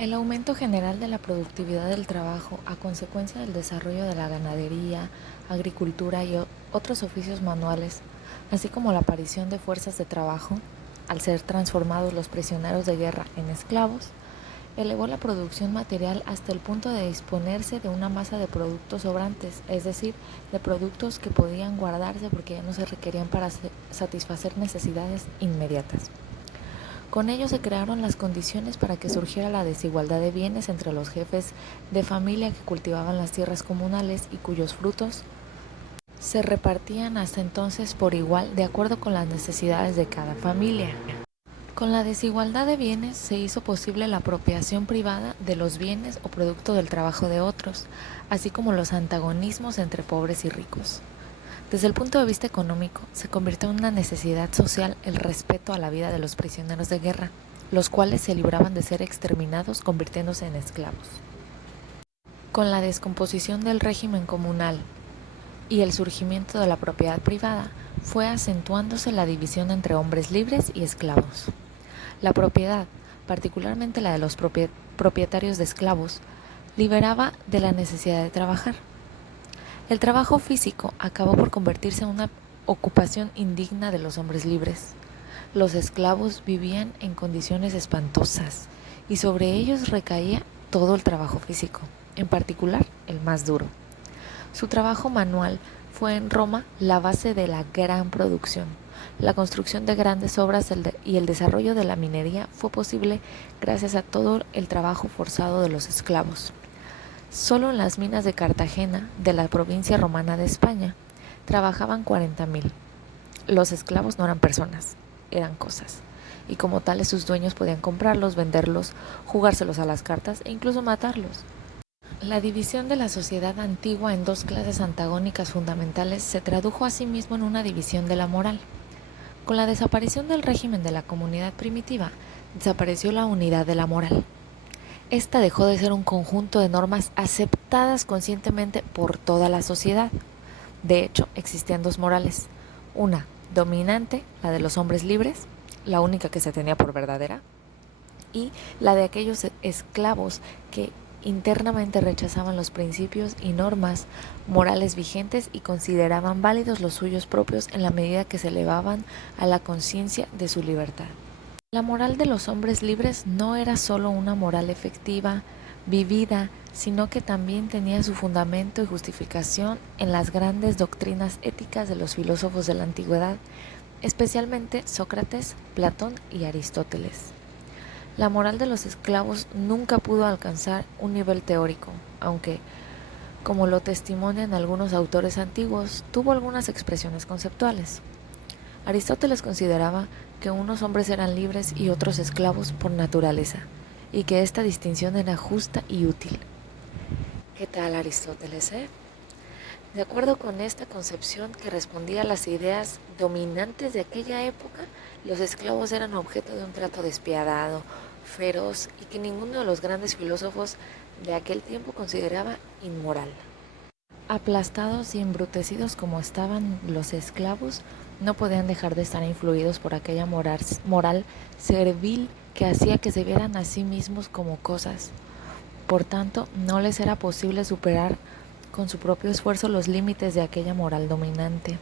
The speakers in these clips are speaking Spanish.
El aumento general de la productividad del trabajo a consecuencia del desarrollo de la ganadería, agricultura y otros oficios manuales, así como la aparición de fuerzas de trabajo, al ser transformados los prisioneros de guerra en esclavos, elevó la producción material hasta el punto de disponerse de una masa de productos sobrantes, es decir, de productos que podían guardarse porque ya no se requerían para satisfacer necesidades inmediatas. Con ello se crearon las condiciones para que surgiera la desigualdad de bienes entre los jefes de familia que cultivaban las tierras comunales y cuyos frutos se repartían hasta entonces por igual de acuerdo con las necesidades de cada familia. Con la desigualdad de bienes se hizo posible la apropiación privada de los bienes o producto del trabajo de otros, así como los antagonismos entre pobres y ricos. Desde el punto de vista económico, se convirtió en una necesidad social el respeto a la vida de los prisioneros de guerra, los cuales se libraban de ser exterminados convirtiéndose en esclavos. Con la descomposición del régimen comunal y el surgimiento de la propiedad privada, fue acentuándose la división entre hombres libres y esclavos. La propiedad, particularmente la de los propietarios de esclavos, liberaba de la necesidad de trabajar. El trabajo físico acabó por convertirse en una ocupación indigna de los hombres libres. Los esclavos vivían en condiciones espantosas y sobre ellos recaía todo el trabajo físico, en particular el más duro. Su trabajo manual fue en Roma la base de la gran producción. La construcción de grandes obras y el desarrollo de la minería fue posible gracias a todo el trabajo forzado de los esclavos. Solo en las minas de Cartagena, de la provincia romana de España, trabajaban 40.000. Los esclavos no eran personas, eran cosas, y como tales sus dueños podían comprarlos, venderlos, jugárselos a las cartas e incluso matarlos. La división de la sociedad antigua en dos clases antagónicas fundamentales se tradujo asimismo en una división de la moral. Con la desaparición del régimen de la comunidad primitiva, desapareció la unidad de la moral. Esta dejó de ser un conjunto de normas aceptadas conscientemente por toda la sociedad. De hecho, existían dos morales. Una, dominante, la de los hombres libres, la única que se tenía por verdadera, y la de aquellos esclavos que internamente rechazaban los principios y normas morales vigentes y consideraban válidos los suyos propios en la medida que se elevaban a la conciencia de su libertad. La moral de los hombres libres no era solo una moral efectiva, vivida, sino que también tenía su fundamento y justificación en las grandes doctrinas éticas de los filósofos de la antigüedad, especialmente Sócrates, Platón y Aristóteles. La moral de los esclavos nunca pudo alcanzar un nivel teórico, aunque, como lo testimonian algunos autores antiguos, tuvo algunas expresiones conceptuales. Aristóteles consideraba que unos hombres eran libres y otros esclavos por naturaleza, y que esta distinción era justa y útil. ¿Qué tal Aristóteles, De acuerdo con esta concepción que respondía a las ideas dominantes de aquella época, los esclavos eran objeto de un trato despiadado, feroz y que ninguno de los grandes filósofos de aquel tiempo consideraba inmoral. Aplastados y embrutecidos como estaban los esclavos, no podían dejar de estar influidos por aquella moral servil que hacía que se vieran a sí mismos como cosas. Por tanto, no les era posible superar con su propio esfuerzo los límites de aquella moral dominante.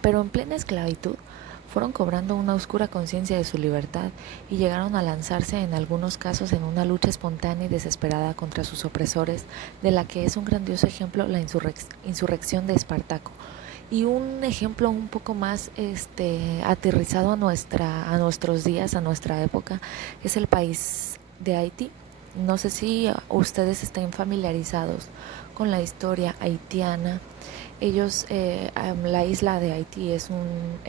Pero en plena esclavitud, fueron cobrando una oscura conciencia de su libertad y llegaron a lanzarse en algunos casos en una lucha espontánea y desesperada contra sus opresores, de la que es un grandioso ejemplo la insurrección de Espartaco. Y un ejemplo un poco más aterrizado a nuestros días, a nuestra época, es el país de Haití. No sé si ustedes estén familiarizados con la historia haitiana. Ellos, la isla de Haití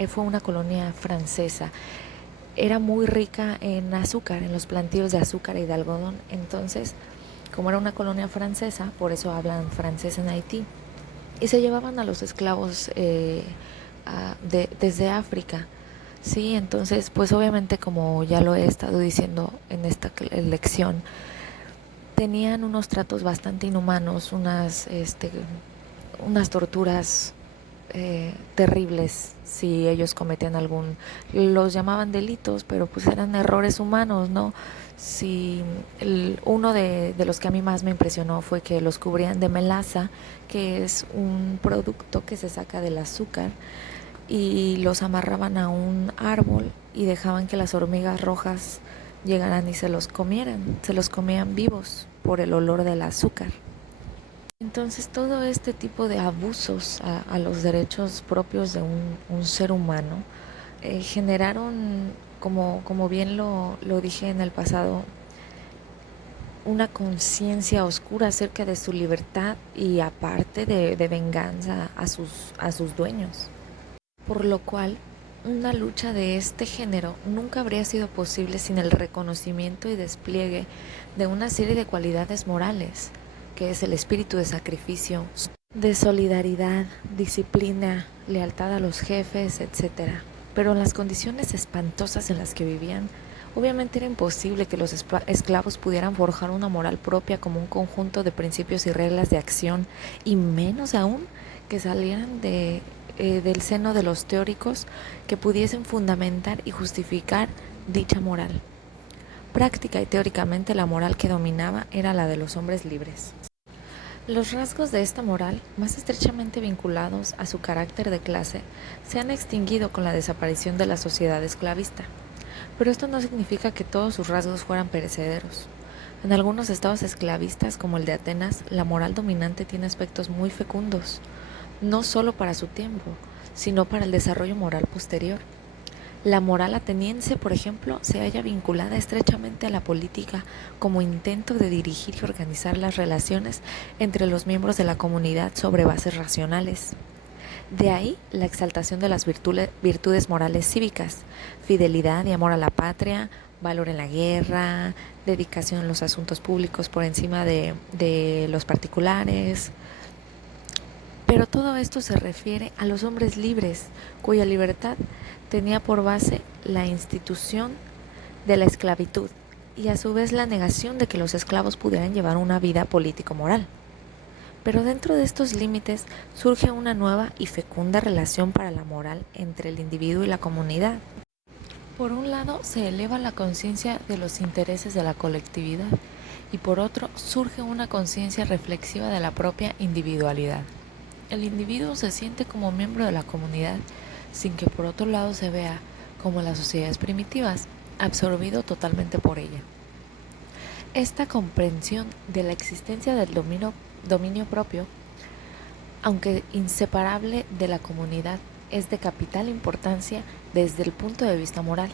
fue una colonia francesa. Era muy rica en azúcar, en los plantíos de azúcar y de algodón. Entonces, como era una colonia francesa, por eso hablan francés en Haití. Y se llevaban a los esclavos desde África. Sí, entonces, pues obviamente, como ya lo he estado diciendo en esta lección, tenían unos tratos bastante inhumanos, unas torturas terribles si ellos cometían los llamaban delitos, pero pues eran errores humanos, ¿no? Si uno de los que a mí más me impresionó fue que los cubrían de melaza, que es un producto que se saca del azúcar, y los amarraban a un árbol y dejaban que las hormigas rojas llegaran y se los comían vivos por el olor del azúcar. Entonces todo este tipo de abusos a los derechos propios de un ser humano generaron, como bien lo dije en el pasado, una conciencia oscura acerca de su libertad y aparte de venganza a sus dueños. Por lo cual, una lucha de este género nunca habría sido posible sin el reconocimiento y despliegue de una serie de cualidades morales, que es el espíritu de sacrificio, de solidaridad, disciplina, lealtad a los jefes, etc. Pero en las condiciones espantosas en las que vivían, obviamente era imposible que los esclavos pudieran forjar una moral propia como un conjunto de principios y reglas de acción, y menos aún que salieran del seno de los teóricos que pudiesen fundamentar y justificar dicha moral. Práctica y teóricamente la moral que dominaba era la de los hombres libres. Los rasgos de esta moral, más estrechamente vinculados a su carácter de clase, se han extinguido con la desaparición de la sociedad esclavista. Pero esto no significa que todos sus rasgos fueran perecederos. En algunos estados esclavistas, como el de Atenas, la moral dominante tiene aspectos muy fecundos, no solo para su tiempo, sino para el desarrollo moral posterior. La moral ateniense, por ejemplo, se halla vinculada estrechamente a la política como intento de dirigir y organizar las relaciones entre los miembros de la comunidad sobre bases racionales. De ahí la exaltación de las virtudes morales cívicas, fidelidad y amor a la patria, valor en la guerra, dedicación en los asuntos públicos por encima de los particulares. Pero todo esto se refiere a los hombres libres, cuya libertad tenía por base la institución de la esclavitud y a su vez la negación de que los esclavos pudieran llevar una vida político-moral. Pero dentro de estos límites surge una nueva y fecunda relación para la moral entre el individuo y la comunidad. Por un lado se eleva la conciencia de los intereses de la colectividad y por otro surge una conciencia reflexiva de la propia individualidad. El individuo se siente como miembro de la comunidad sin que por otro lado se vea, como en las sociedades primitivas, absorbido totalmente por ella. Esta comprensión de la existencia del dominio propio, aunque inseparable de la comunidad, es de capital importancia desde el punto de vista moral,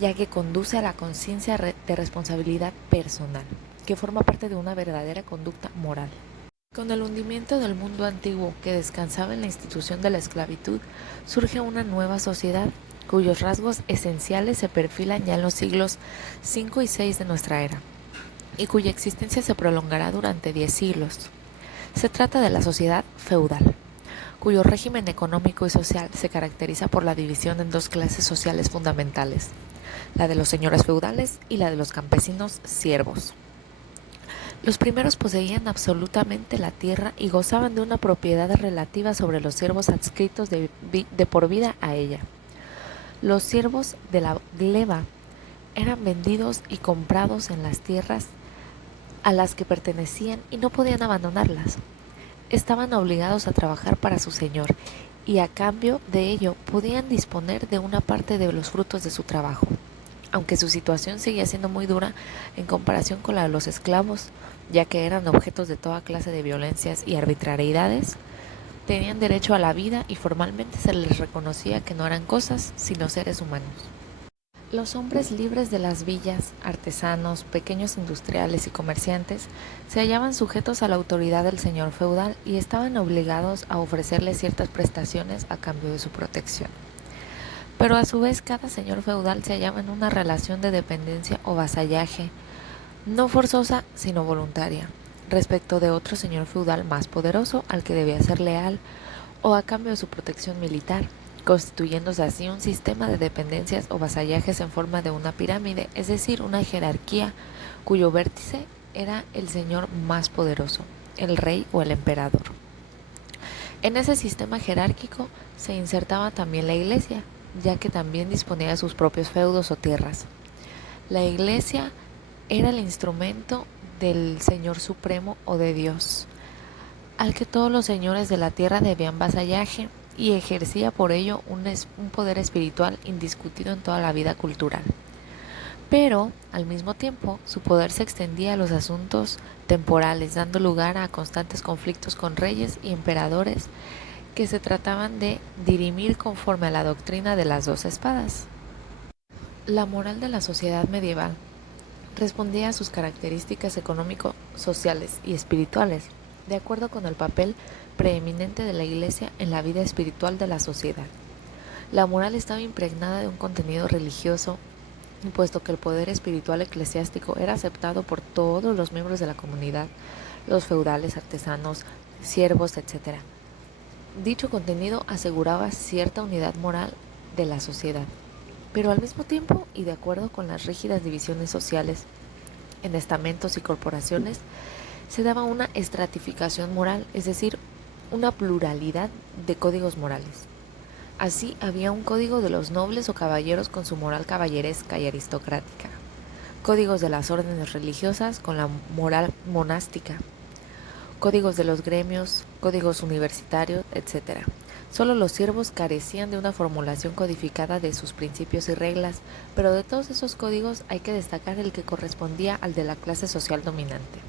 ya que conduce a la conciencia de responsabilidad personal, que forma parte de una verdadera conducta moral. Con el hundimiento del mundo antiguo que descansaba en la institución de la esclavitud, surge una nueva sociedad cuyos rasgos esenciales se perfilan ya en los siglos V y VI de nuestra era, y cuya existencia se prolongará durante 10 siglos. Se trata de la sociedad feudal, cuyo régimen económico y social se caracteriza por la división en dos clases sociales fundamentales, la de los señores feudales y la de los campesinos siervos. Los primeros poseían absolutamente la tierra y gozaban de una propiedad relativa sobre los siervos adscritos de por vida a ella. Los siervos de la gleba eran vendidos y comprados en las tierras a las que pertenecían y no podían abandonarlas. Estaban obligados a trabajar para su señor y a cambio de ello podían disponer de una parte de los frutos de su trabajo. Aunque su situación seguía siendo muy dura en comparación con la de los esclavos, ya que eran objetos de toda clase de violencias y arbitrariedades, tenían derecho a la vida y formalmente se les reconocía que no eran cosas, sino seres humanos. Los hombres libres de las villas, artesanos, pequeños industriales y comerciantes, se hallaban sujetos a la autoridad del señor feudal y estaban obligados a ofrecerle ciertas prestaciones a cambio de su protección. Pero a su vez cada señor feudal se hallaba en una relación de dependencia o vasallaje, no forzosa sino voluntaria, respecto de otro señor feudal más poderoso al que debía ser leal o a cambio de su protección militar, constituyéndose así un sistema de dependencias o vasallajes en forma de una pirámide, es decir, una jerarquía cuyo vértice era el señor más poderoso, el rey o el emperador. En ese sistema jerárquico se insertaba también la iglesia, ya que también disponía de sus propios feudos o tierras. La iglesia era el instrumento del Señor Supremo o de Dios, al que todos los señores de la tierra debían vasallaje y ejercía por ello un poder espiritual indiscutido en toda la vida cultural. Pero, al mismo tiempo, su poder se extendía a los asuntos temporales, dando lugar a constantes conflictos con reyes y emperadores que se trataban de dirimir conforme a la doctrina de las dos espadas. La moral de la sociedad medieval respondía a sus características económico-sociales y espirituales, de acuerdo con el papel preeminente de la Iglesia en la vida espiritual de la sociedad. La moral estaba impregnada de un contenido religioso, puesto que el poder espiritual eclesiástico era aceptado por todos los miembros de la comunidad, los feudales, artesanos, siervos, etc. Dicho contenido aseguraba cierta unidad moral de la sociedad, pero al mismo tiempo, y de acuerdo con las rígidas divisiones sociales en estamentos y corporaciones, se daba una estratificación moral, es decir, una pluralidad de códigos morales. Así había un código de los nobles o caballeros con su moral caballeresca y aristocrática, códigos de las órdenes religiosas con la moral monástica, códigos de los gremios, códigos universitarios, etc. Solo los siervos carecían de una formulación codificada de sus principios y reglas, pero de todos esos códigos hay que destacar el que correspondía al de la clase social dominante,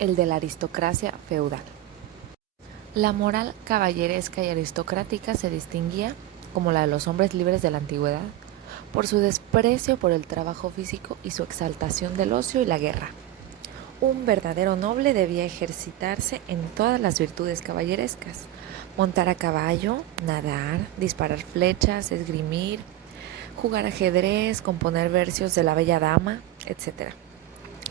el de la aristocracia feudal. La moral caballeresca y aristocrática se distinguía, como la de los hombres libres de la antigüedad, por su desprecio por el trabajo físico y su exaltación del ocio y la guerra. Un verdadero noble debía ejercitarse en todas las virtudes caballerescas: montar a caballo, nadar, disparar flechas, esgrimir, jugar ajedrez, componer versos de la bella dama, etc.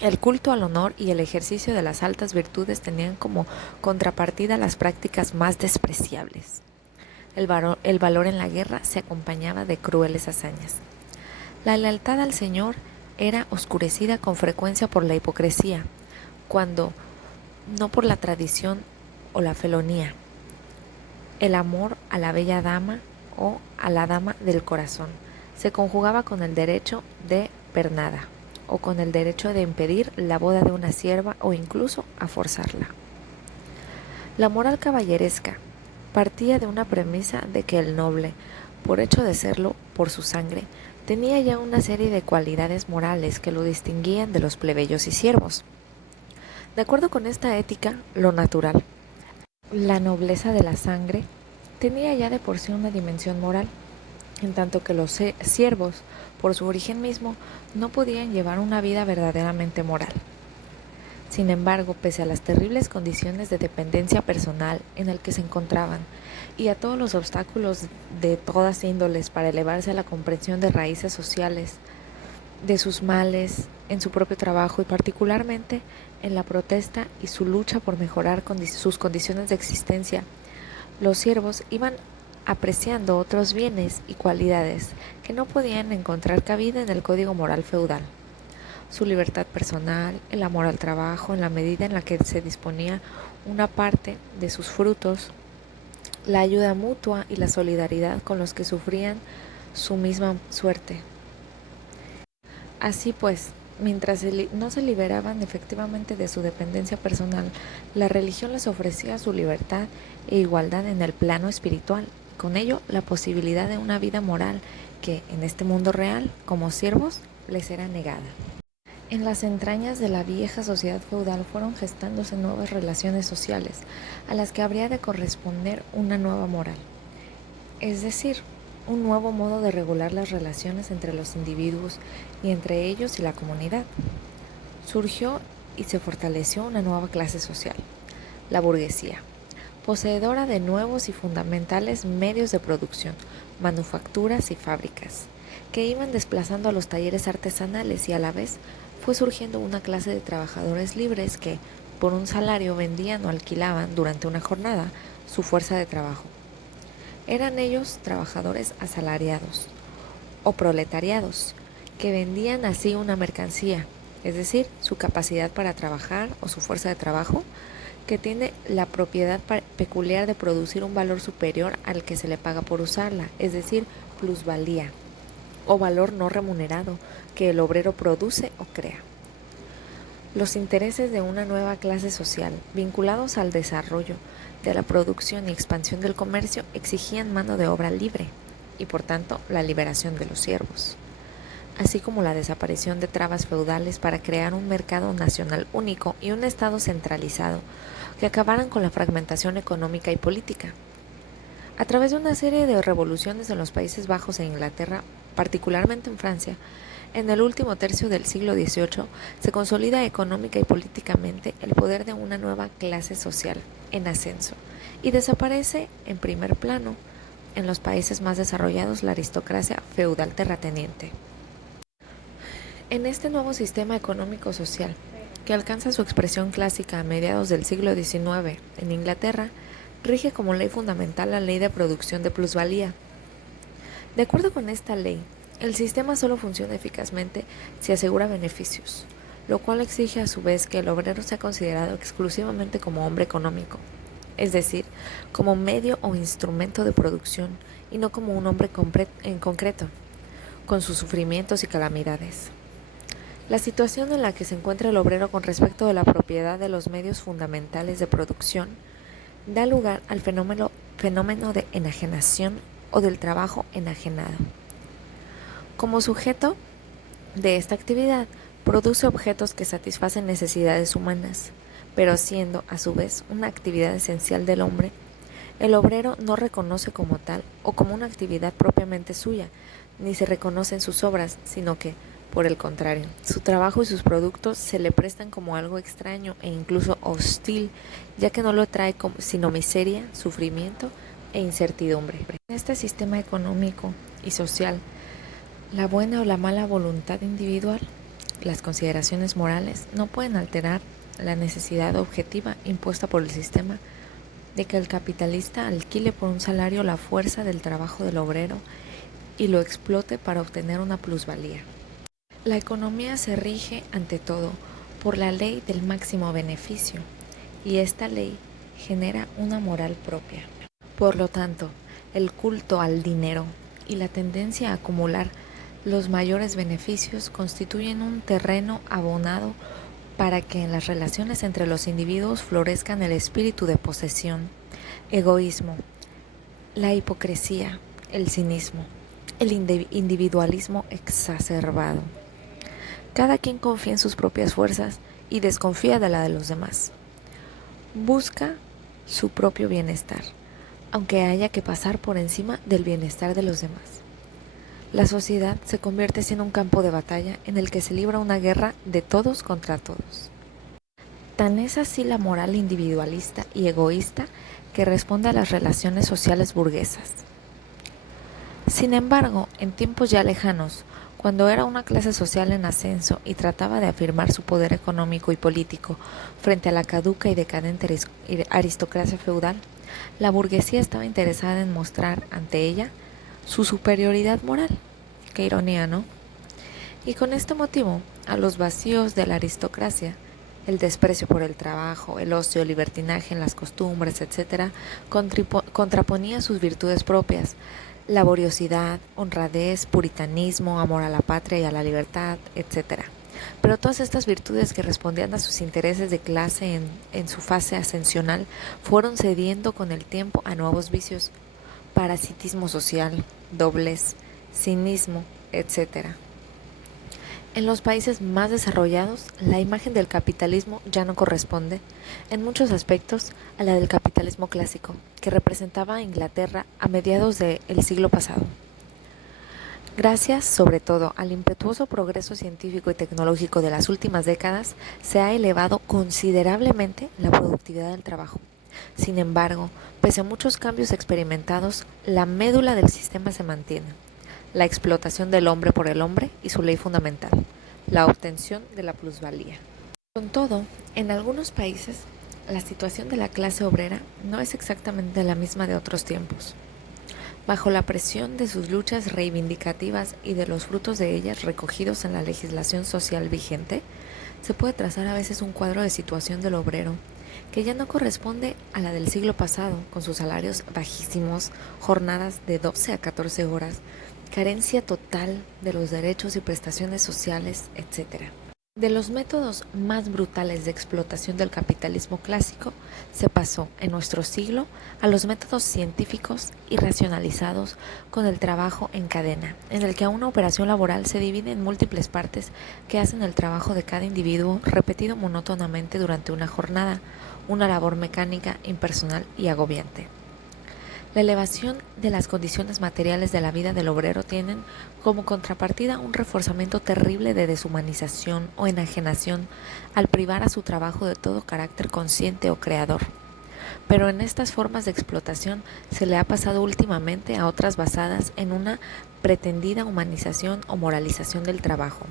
El culto al honor y el ejercicio de las altas virtudes tenían como contrapartida las prácticas más despreciables. El valor en la guerra se acompañaba de crueles hazañas. La lealtad al Señor era oscurecida con frecuencia por la hipocresía, cuando no por la tradición o la felonía. El amor a la bella dama o a la dama del corazón se conjugaba con el derecho de pernada, o con el derecho de impedir la boda de una sierva o incluso a forzarla. La moral caballeresca partía de una premisa de que el noble, por hecho de serlo por su sangre, tenía ya una serie de cualidades morales que lo distinguían de los plebeyos y siervos. De acuerdo con esta ética, lo natural, la nobleza de la sangre, tenía ya de por sí una dimensión moral, en tanto que los siervos, por su origen mismo, no podían llevar una vida verdaderamente moral. Sin embargo, pese a las terribles condiciones de dependencia personal en el que se encontraban y a todos los obstáculos de todas índoles para elevarse a la comprensión de raíces sociales, de sus males en su propio trabajo y particularmente en la protesta y su lucha por mejorar sus condiciones de existencia, los siervos iban apreciando otros bienes y cualidades que no podían encontrar cabida en el código moral feudal: su libertad personal, el amor al trabajo en la medida en la que se disponía una parte de sus frutos, la ayuda mutua y la solidaridad con los que sufrían su misma suerte. Así pues, mientras no se liberaban efectivamente de su dependencia personal, la religión les ofrecía su libertad e igualdad en el plano espiritual, con ello la posibilidad de una vida moral que, en este mundo real, como siervos, les era negada. En las entrañas de la vieja sociedad feudal fueron gestándose nuevas relaciones sociales, a las que habría de corresponder una nueva moral, es decir, un nuevo modo de regular las relaciones entre los individuos y entre ellos y la comunidad. Surgió y se fortaleció una nueva clase social, la burguesía, poseedora de nuevos y fundamentales medios de producción, manufacturas y fábricas, que iban desplazando a los talleres artesanales, y a la vez fue surgiendo una clase de trabajadores libres que, por un salario, vendían o alquilaban durante una jornada su fuerza de trabajo. Eran ellos trabajadores asalariados o proletariados, que vendían así una mercancía, es decir, su capacidad para trabajar o su fuerza de trabajo, que tiene la propiedad peculiar de producir un valor superior al que se le paga por usarla, es decir, plusvalía o valor no remunerado que el obrero produce o crea. Los intereses de una nueva clase social, vinculados al desarrollo de la producción y expansión del comercio, exigían mano de obra libre y, por tanto, la liberación de los siervos, así como la desaparición de trabas feudales para crear un mercado nacional único y un Estado centralizado que acabaran con la fragmentación económica y política. A través de una serie de revoluciones en los Países Bajos e Inglaterra, particularmente en Francia, en el último tercio del siglo XVIII se consolida económica y políticamente el poder de una nueva clase social en ascenso y desaparece en primer plano en los países más desarrollados la aristocracia feudal terrateniente. En este nuevo sistema económico-social, que alcanza su expresión clásica a mediados del siglo XIX en Inglaterra, rige como ley fundamental la ley de producción de plusvalía. De acuerdo con esta ley, el sistema solo funciona eficazmente si asegura beneficios, lo cual exige a su vez que el obrero sea considerado exclusivamente como hombre económico, es decir, como medio o instrumento de producción y no como un hombre en concreto, con sus sufrimientos y calamidades. La situación en la que se encuentra el obrero con respecto de la propiedad de los medios fundamentales de producción da lugar al fenómeno de enajenación o del trabajo enajenado. Como sujeto de esta actividad, produce objetos que satisfacen necesidades humanas, pero siendo a su vez una actividad esencial del hombre, el obrero no reconoce como tal o como una actividad propiamente suya, ni se reconoce en sus obras, sino que, por el contrario, su trabajo y sus productos se le prestan como algo extraño e incluso hostil, ya que no lo trae sino miseria, sufrimiento e incertidumbre. En este sistema económico y social, la buena o la mala voluntad individual, las consideraciones morales, no pueden alterar la necesidad objetiva impuesta por el sistema de que el capitalista alquile por un salario la fuerza del trabajo del obrero y lo explote para obtener una plusvalía. La economía se rige, ante todo, por la ley del máximo beneficio, y esta ley genera una moral propia. Por lo tanto, el culto al dinero y la tendencia a acumular los mayores beneficios constituyen un terreno abonado para que en las relaciones entre los individuos florezcan el espíritu de posesión, egoísmo, la hipocresía, el cinismo, el individualismo exacerbado. Cada quien confía en sus propias fuerzas y desconfía de la de los demás. Busca su propio bienestar, aunque haya que pasar por encima del bienestar de los demás. La sociedad se convierte en un campo de batalla en el que se libra una guerra de todos contra todos. Tan es así la moral individualista y egoísta que responde a las relaciones sociales burguesas. Sin embargo, en tiempos ya lejanos, cuando era una clase social en ascenso y trataba de afirmar su poder económico y político frente a la caduca y decadente aristocracia feudal, la burguesía estaba interesada en mostrar ante ella su superioridad moral. Qué ironía, ¿no? Y con este motivo, a los vacíos de la aristocracia, el desprecio por el trabajo, el ocio, el libertinaje en las costumbres, etc., contraponía sus virtudes propias: laboriosidad, honradez, puritanismo, amor a la patria y a la libertad, etc. Pero todas estas virtudes que respondían a sus intereses de clase en su fase ascensional fueron cediendo con el tiempo a nuevos vicios: parasitismo social, doblez, cinismo, etc. En los países más desarrollados, la imagen del capitalismo ya no corresponde, en muchos aspectos, a la del capitalismo clásico, que representaba a Inglaterra a mediados del siglo pasado. Gracias, sobre todo, al impetuoso progreso científico y tecnológico de las últimas décadas, se ha elevado considerablemente la productividad del trabajo. Sin embargo, pese a muchos cambios experimentados, la médula del sistema se mantiene: la explotación del hombre por el hombre y su ley fundamental, la obtención de la plusvalía. Con todo, en algunos países, la situación de la clase obrera no es exactamente la misma de otros tiempos. Bajo la presión de sus luchas reivindicativas y de los frutos de ellas recogidos en la legislación social vigente, se puede trazar a veces un cuadro de situación del obrero que ya no corresponde a la del siglo pasado, con sus salarios bajísimos, jornadas de 12 a 14 horas, carencia total de los derechos y prestaciones sociales, etc. De los métodos más brutales de explotación del capitalismo clásico, se pasó en nuestro siglo a los métodos científicos y racionalizados con el trabajo en cadena, en el que a una operación laboral se divide en múltiples partes que hacen el trabajo de cada individuo repetido monótonamente durante una jornada, una labor mecánica, impersonal y agobiante. La elevación de las condiciones materiales de la vida del obrero tienen como contrapartida un reforzamiento terrible de deshumanización o enajenación al privar a su trabajo de todo carácter consciente o creador. Pero en estas formas de explotación se le ha pasado últimamente a otras basadas en una pretendida humanización o moralización del trabajo.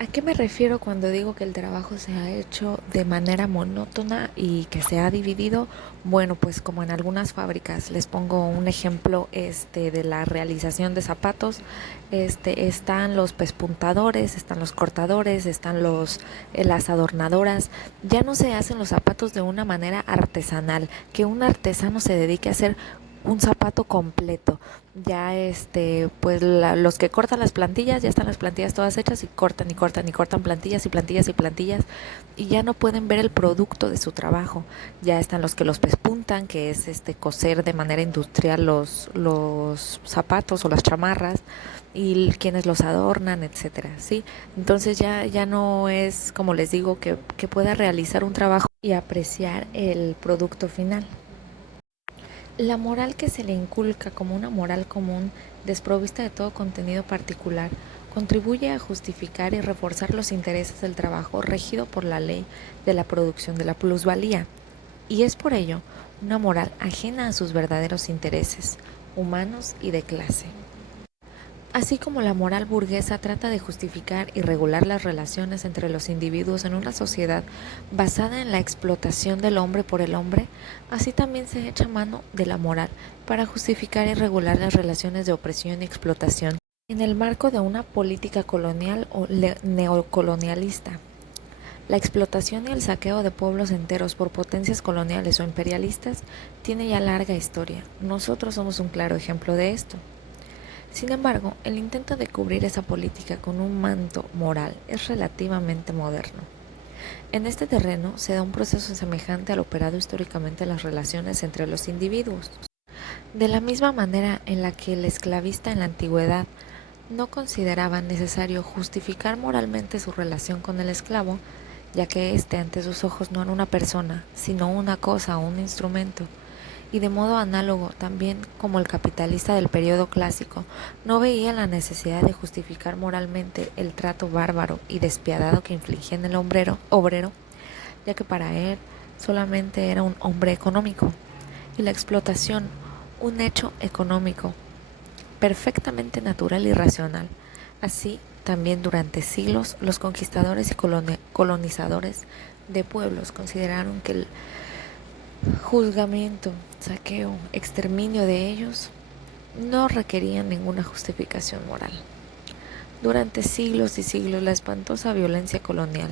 ¿A qué me refiero cuando digo que el trabajo se ha hecho de manera monótona y que se ha dividido? Bueno, pues como en algunas fábricas, les pongo un ejemplo de la realización de zapatos, están los pespuntadores, están los cortadores, están las adornadoras. Ya no se hacen los zapatos de una manera artesanal, que un artesano se dedique a hacer un zapato completo. Ya pues los que cortan las plantillas, ya están las plantillas todas hechas y cortan y cortan y cortan plantillas y plantillas y plantillas y ya no pueden ver el producto de su trabajo. Ya están los que los pespuntan, que es coser de manera industrial los zapatos o las chamarras, y quienes los adornan, etcétera, ¿sí? Entonces ya no es, como les digo, que pueda realizar un trabajo y apreciar el producto final. La moral que se le inculca como una moral común, desprovista de todo contenido particular, contribuye a justificar y reforzar los intereses del trabajo regido por la ley de la producción de la plusvalía, y es por ello una moral ajena a sus verdaderos intereses, humanos y de clase. Así como la moral burguesa trata de justificar y regular las relaciones entre los individuos en una sociedad basada en la explotación del hombre por el hombre, así también se echa mano de la moral para justificar y regular las relaciones de opresión y explotación en el marco de una política colonial o neocolonialista. La explotación y el saqueo de pueblos enteros por potencias coloniales o imperialistas tiene ya larga historia. Nosotros somos un claro ejemplo de esto. Sin embargo, el intento de cubrir esa política con un manto moral es relativamente moderno. En este terreno se da un proceso semejante al operado históricamente en las relaciones entre los individuos. De la misma manera en la que el esclavista en la antigüedad no consideraba necesario justificar moralmente su relación con el esclavo, ya que éste ante sus ojos no era una persona, sino una cosa o un instrumento, y de modo análogo también como el capitalista del periodo clásico no veía la necesidad de justificar moralmente el trato bárbaro y despiadado que infligía en el obrero, ya que para él solamente era un hombre económico, y la explotación un hecho económico, perfectamente natural y racional. Así, también durante siglos, los conquistadores y colonizadores de pueblos consideraron que el juzgamiento, saqueo, exterminio de ellos no requerían ninguna justificación moral. Durante siglos y siglos la espantosa violencia colonial,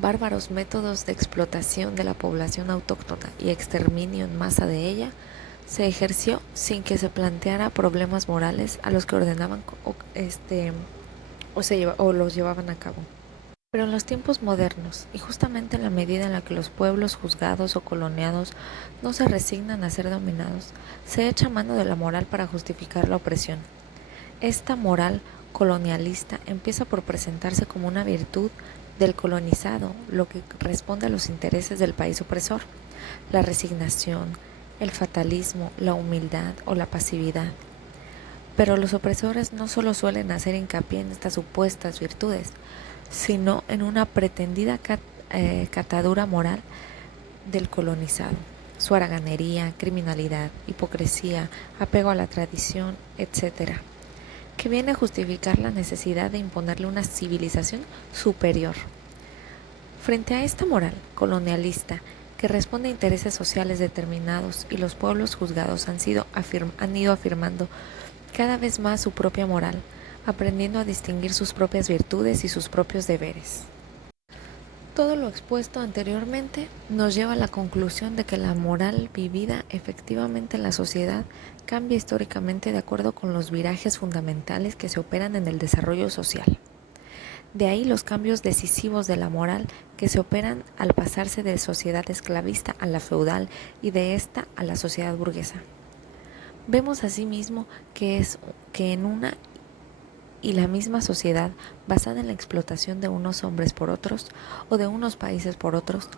bárbaros métodos de explotación de la población autóctona y exterminio en masa de ella se ejerció sin que se planteara problemas morales a los que ordenaban o los llevaban a cabo. Pero en los tiempos modernos, y justamente en la medida en la que los pueblos juzgados o coloniados no se resignan a ser dominados, se echa mano de la moral para justificar la opresión. Esta moral colonialista empieza por presentarse como una virtud del colonizado, lo que responde a los intereses del país opresor, la resignación, el fatalismo, la humildad o la pasividad. Pero los opresores no solo suelen hacer hincapié en estas supuestas virtudes, sino en una pretendida catadura moral del colonizado, su haraganería, criminalidad, hipocresía, apego a la tradición, etc., que viene a justificar la necesidad de imponerle una civilización superior. Frente a esta moral colonialista que responde a intereses sociales determinados y los pueblos juzgados han ido afirmando cada vez más su propia moral, aprendiendo a distinguir sus propias virtudes y sus propios deberes. Todo lo expuesto anteriormente nos lleva a la conclusión de que la moral vivida efectivamente en la sociedad cambia históricamente de acuerdo con los virajes fundamentales que se operan en el desarrollo social. De ahí los cambios decisivos de la moral que se operan al pasarse de sociedad esclavista a la feudal y de esta a la sociedad burguesa. Vemos asimismo que en una y la misma sociedad, basada en la explotación de unos hombres por otros o de unos países por otros,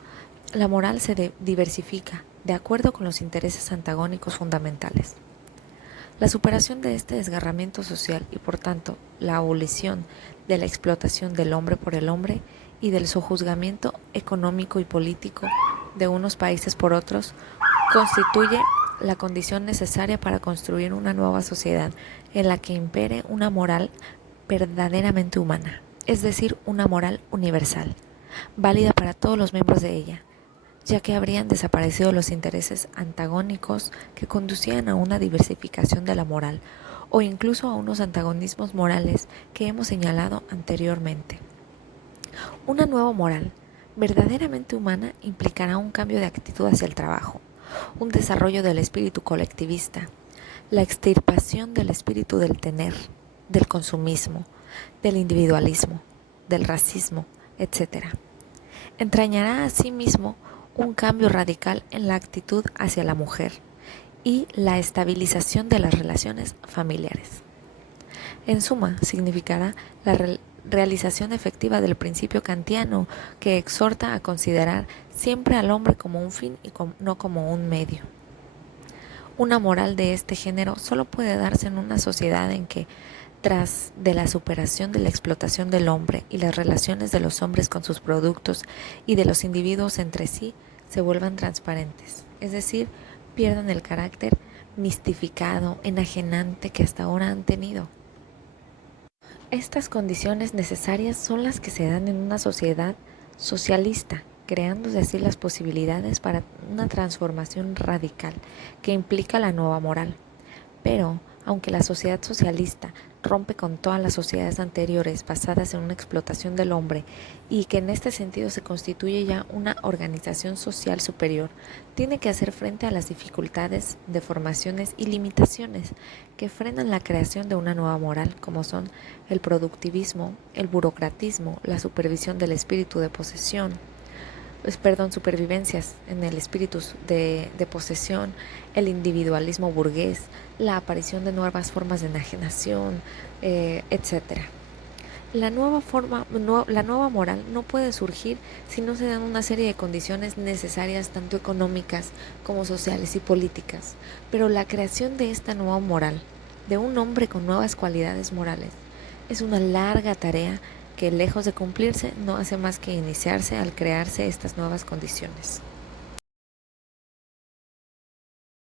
la moral se diversifica de acuerdo con los intereses antagónicos fundamentales. La superación de este desgarramiento social y por tanto la abolición de la explotación del hombre por el hombre y del sojuzgamiento económico y político de unos países por otros constituye la condición necesaria para construir una nueva sociedad en la que impere una moral verdaderamente humana, es decir, una moral universal, válida para todos los miembros de ella, ya que habrían desaparecido los intereses antagónicos que conducían a una diversificación de la moral o incluso a unos antagonismos morales que hemos señalado anteriormente. Una nueva moral verdaderamente humana implicará un cambio de actitud hacia el trabajo, un desarrollo del espíritu colectivista, la extirpación del espíritu del tener, del consumismo, del individualismo, del racismo, etc. Entrañará asimismo un cambio radical en la actitud hacia la mujer y la estabilización de las relaciones familiares. En suma, significará la realización efectiva del principio kantiano que exhorta a considerar siempre al hombre como un fin y no como un medio. Una moral de este género solo puede darse en una sociedad en que, tras de la superación de la explotación del hombre y las relaciones de los hombres con sus productos y de los individuos entre sí, se vuelvan transparentes, es decir, pierdan el carácter mistificado, enajenante que hasta ahora han tenido. Estas condiciones necesarias son las que se dan en una sociedad socialista, creándose así las posibilidades para una transformación radical que implica la nueva moral. Pero, aunque la sociedad socialista rompe con todas las sociedades anteriores basadas en una explotación del hombre y que en este sentido se constituye ya una organización social superior, tiene que hacer frente a las dificultades, deformaciones y limitaciones que frenan la creación de una nueva moral, como son el productivismo, el burocratismo, la supervisión del espíritu de posesión, supervivencias en el espíritu de posesión, el individualismo burgués, la aparición de nuevas formas de enajenación, etc. La nueva moral no puede surgir si no se dan una serie de condiciones necesarias tanto económicas como sociales y políticas, pero la creación de esta nueva moral, de un hombre con nuevas cualidades morales, es una larga tarea que lejos de cumplirse no hace más que iniciarse al crearse estas nuevas condiciones.